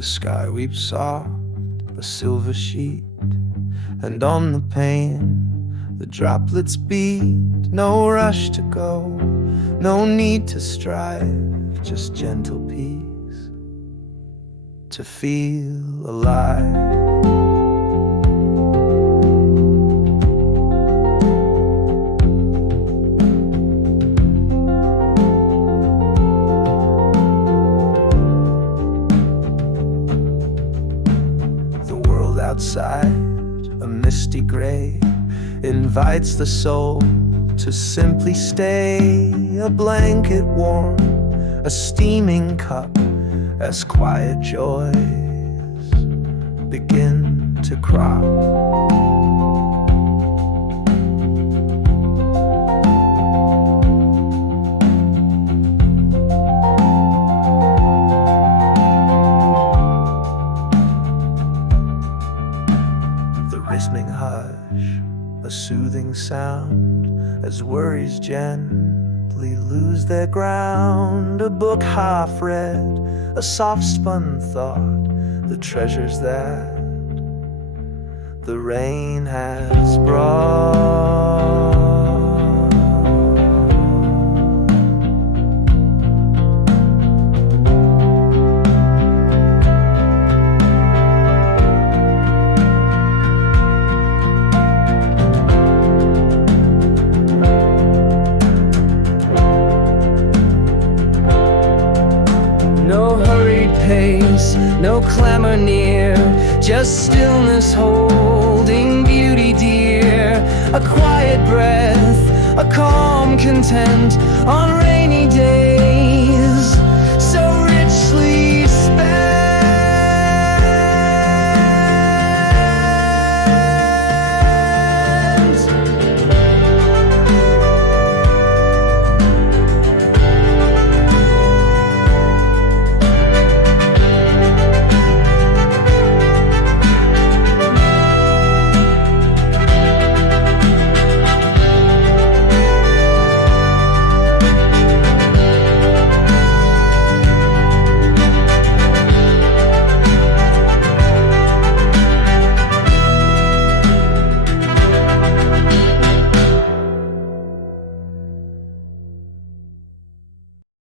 The sky weeps soft, a silver sheet, and on the pane the droplets beat. No rush to go, no need to strive, just gentle peace to feel alive. Outside, a misty gray invites the soul to simply stay. A blanket warm, a steaming cup, as quiet joys begin to crop. Listening hush, a soothing sound, as worries gently lose their ground. A book half read, a soft spun thought, the treasures that the rain has brought. No hurried pace, no clamor near, just stillness holding beauty dear. A quiet breath, a calm content on rainy days.